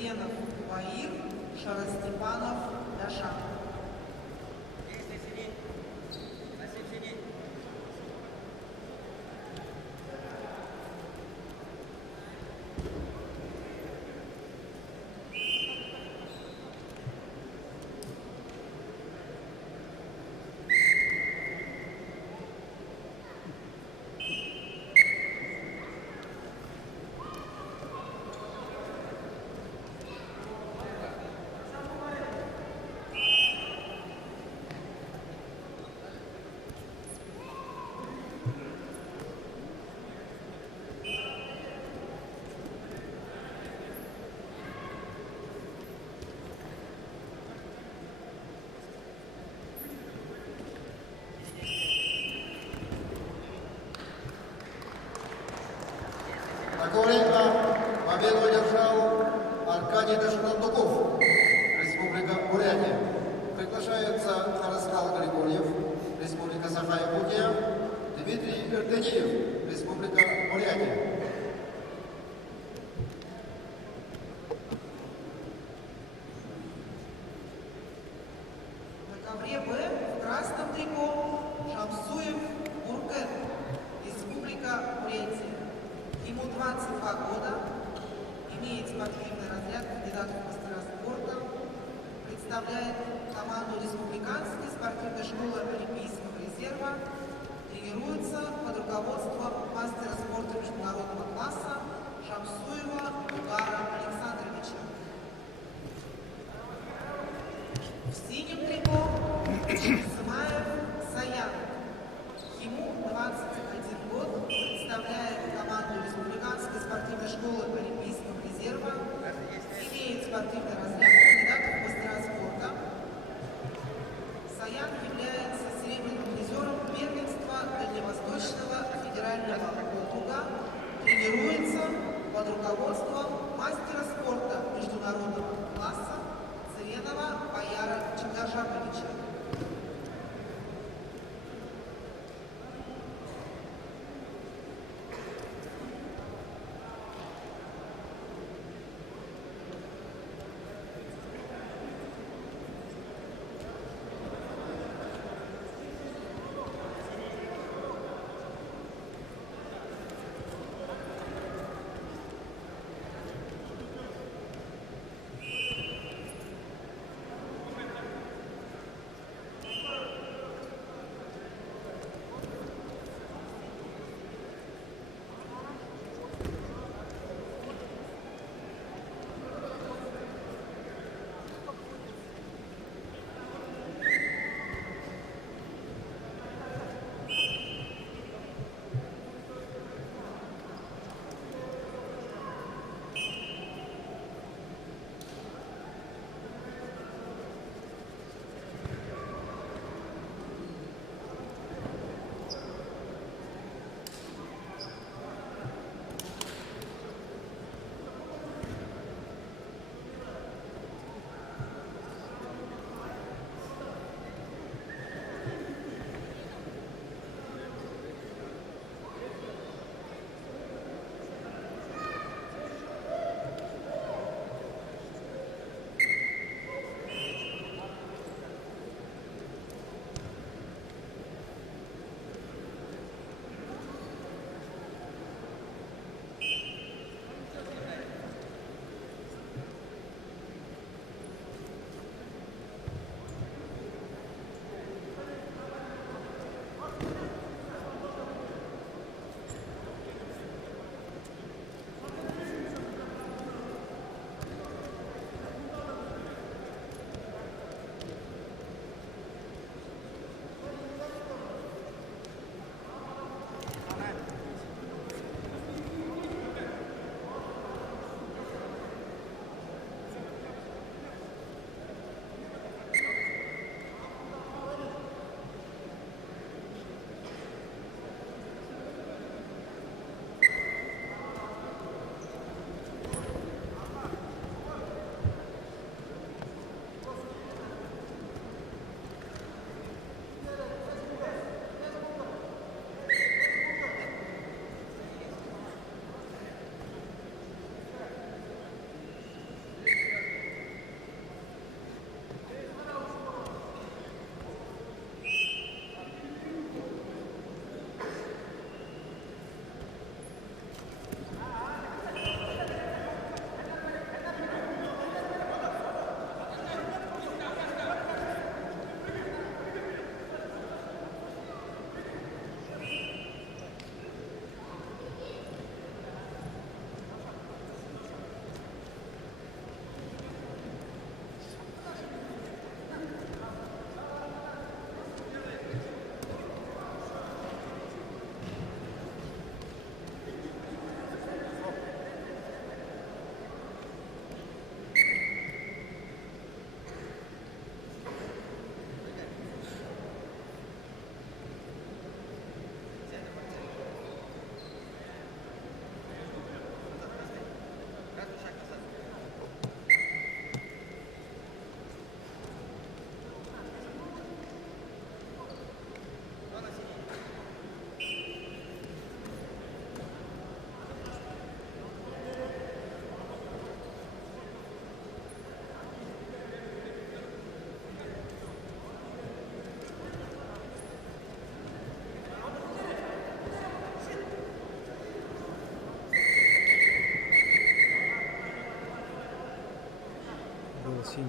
Зенов Ваир, Шаростепанов Даша. Такое время победу одержал Аркадий Дашкандуков, Республика Бурятия. Приглашается Хараскал Григорьев, Республика Саха-Якутия, Дмитрий Эрдениев, Республика Бурятия. На ковре Б в красном трико Шамсуев Буркен, Республика Бурятия. Ему 22 года, имеет спортивный разряд кандидата в мастера спорта, представляет команду Республиканской спортивной школы Олимпийского резерва, тренируется под руководством мастера спорта международного класса Шамсуева Угара Александровича. В синем трико Сымаев Саян. Ему 21 год, представляет команду Республиканской спортивной школы Олимпийского резерва, имеет спортивный разряд кандидата в мастера спорта. Саян является серебряным призером первенства Дальневосточного федерального округа, тренируется под руководством мастера спорта международного класса Цыренова Баяра Чагажаповича. был синий.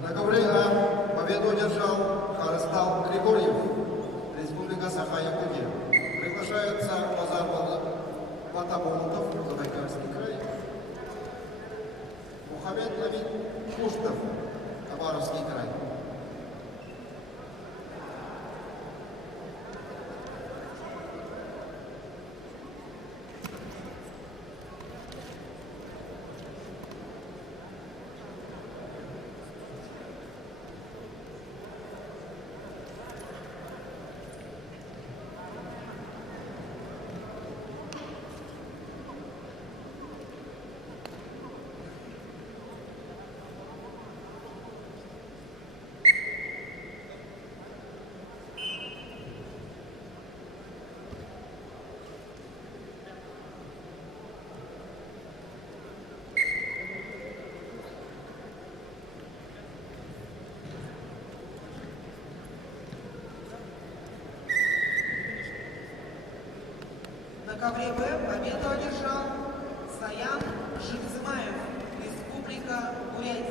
На ковре А победу одержал Харыстал Григорьев, Республика Саха-Якутия. Приглашается Базар Батаболотов, Забайкальский край. Мухаммед Амин Куштов, Хабаровский край. На ковре Б победу одержал Саян Жикзымаев, Республика Бурятия.